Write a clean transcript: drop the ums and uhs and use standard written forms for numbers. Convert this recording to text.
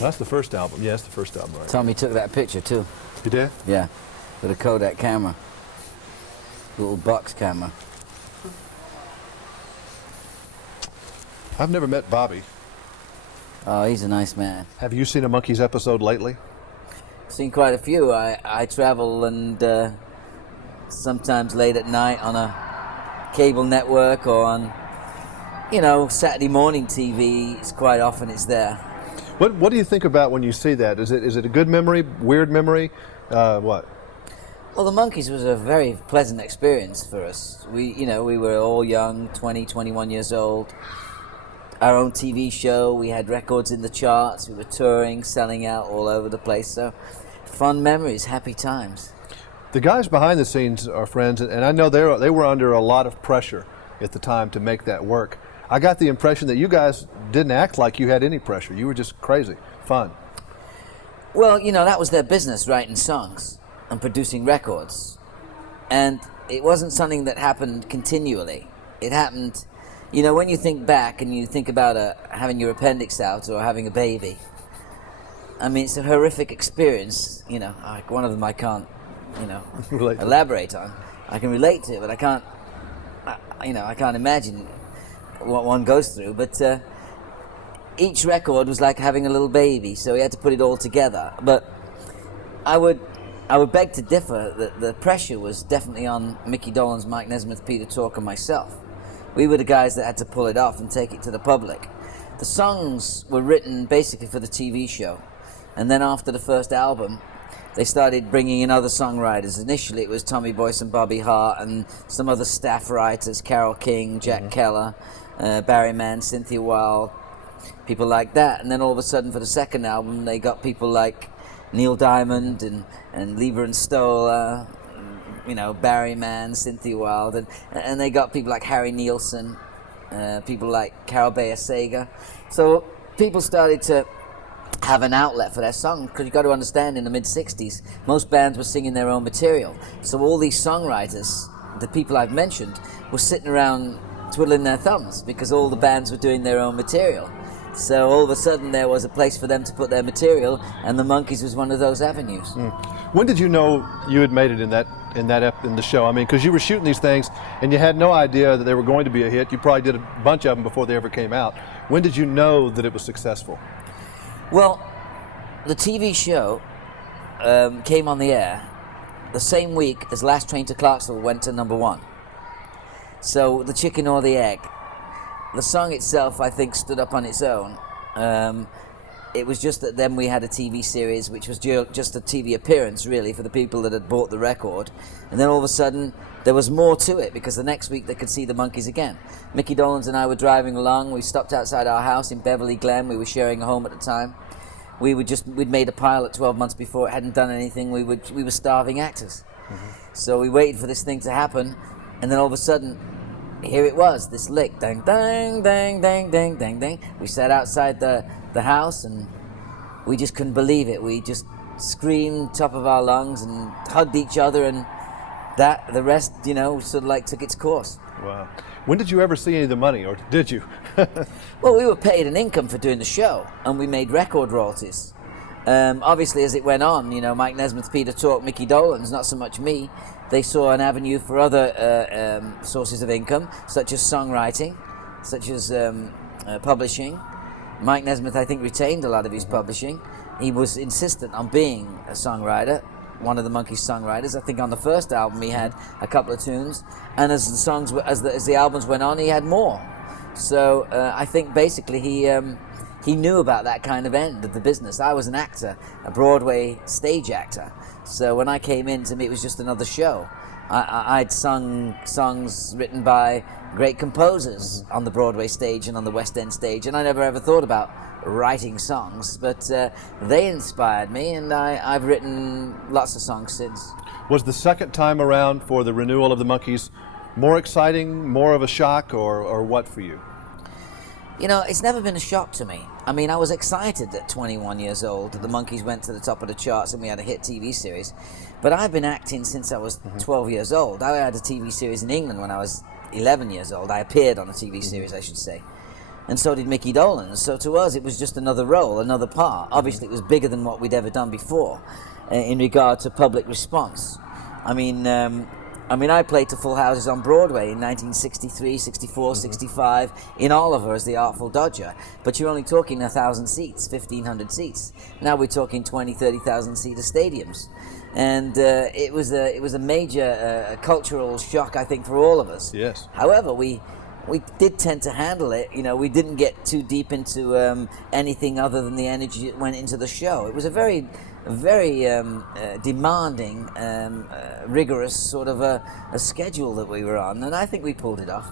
That's the first album. Yeah, that's the first album, right? Tommy took that picture too. You did? Yeah, with a Kodak camera, little box camera. I've never met Bobby. Oh, he's a nice man. Have you seen a Monkees episode lately? Seen quite a few. I travel and sometimes late at night on a cable network or on, Saturday morning TV. It's quite often it's there. What do you think about when you see that? Is it a good memory, weird memory, what? Well, the Monkees was a very pleasant experience for us. We were all young, 20, 21 years old. Our own TV show, we had records in the charts, we were touring, selling out all over the place, so fun memories, happy times. The guys behind the scenes are friends, and I know they were under a lot of pressure at the time to make that work. I got the impression that you guys didn't act like you had any pressure. You were just crazy, fun. Well, that was their business, writing songs and producing records. And it wasn't something that happened continually. It happened... when you think back and you think about having your appendix out or having a baby, I mean, it's a horrific experience. One of them I can't, elaborate on. I can relate to it, but I can't, I can't imagine what one goes through. But each record was like having a little baby, so we had to put it all together. But I would beg to differ that the pressure was definitely on Mickey Dolenz, Mike Nesmith, Peter Tork, and myself. We were the guys that had to pull it off and take it to the public. The songs were written basically for the TV show. And then after the first album, they started bringing in other songwriters. Initially, it was Tommy Boyce and Bobby Hart and some other staff writers, Carole King, Jack Keller, Barry Mann, Cynthia Wilde, people like that. And then all of a sudden, for the second album, they got people like Neil Diamond and Leiber and Stoller, Barry Mann, Cynthia Wilde, and they got people like Harry Nilsson, people like Carol Bayer Sager. So people started to have an outlet for their song, because you've got to understand, in the mid-'60s, most bands were singing their own material. So all these songwriters, the people I've mentioned, were sitting around twiddling their thumbs, because all the bands were doing their own material. So all of a sudden there was a place for them to put their material, and the Monkees was one of those avenues. When did you know you had made it in the show? I mean, because you were shooting these things and you had no idea that they were going to be a hit. You probably did a bunch of them before they ever came out. When did you know that it was successful? Well, the TV show came on the air the same week as Last Train to Clarksville went to #1. So the chicken or the egg. The song itself, I think, stood up on its own. It was just that then we had a TV series, which was just a TV appearance, really, for the people that had bought the record. And then all of a sudden, there was more to it, because the next week they could see the Monkees again. Mickey Dolenz and I were driving along. We stopped outside our house in Beverly Glen. We were sharing a home at the time. We'd made a pilot 12 months before. It hadn't done anything. We were starving actors. So we waited for this thing to happen, and then all of a sudden, here it was, this lick, dang, dang, dang, dang, dang, dang, dang. We sat outside the house and we just couldn't believe it. We just screamed top of our lungs and hugged each other, and the rest, sort of like took its course. Wow. When did you ever see any of the money, or did you? Well, we were paid an income for doing the show, and we made record royalties. Obviously, as it went on, Mike Nesmith, Peter Tork, Mickey Dolenz, not so much me, they saw an avenue for other sources of income, such as songwriting, such as publishing. Mike Nesmith, I think, retained a lot of his publishing. He was insistent on being a songwriter, one of the Monkees songwriters. I think on the first album he had a couple of tunes, and as the albums went on, he had more. So I think basically he knew about that kind of end of the business. I was an actor, a Broadway stage actor. So when I came in, to me it was just another show. I'd sung songs written by great composers on the Broadway stage and on the West End stage, and I never ever thought about writing songs, but they inspired me, and I've written lots of songs since. Was the second time around for the renewal of the Monkees more exciting, more of a shock, or what for you? It's never been a shock to me. I mean, I was excited at 21 years old that the Monkees went to the top of the charts and we had a hit TV series. But I've been acting since I was 12 years old. I had a TV series in England when I was 11 years old. I appeared on a TV series, I should say. and so did Mickey Dolenz. So to us, it was just another role, another part. Obviously, it was bigger than what we'd ever done before in regard to public response. I mean, I played to full houses on Broadway in 1963, 64, 65, in Oliver as the Artful Dodger. But you're only talking 1,000 seats, 1,500 seats. Now we're talking 20, 30,000 seater stadiums. And it was a major cultural shock, I think, for all of us. Yes. However, we did tend to handle it. You know, we didn't get too deep into anything other than the energy that went into the show. It was a very demanding, rigorous sort of a schedule that we were on, and I think we pulled it off.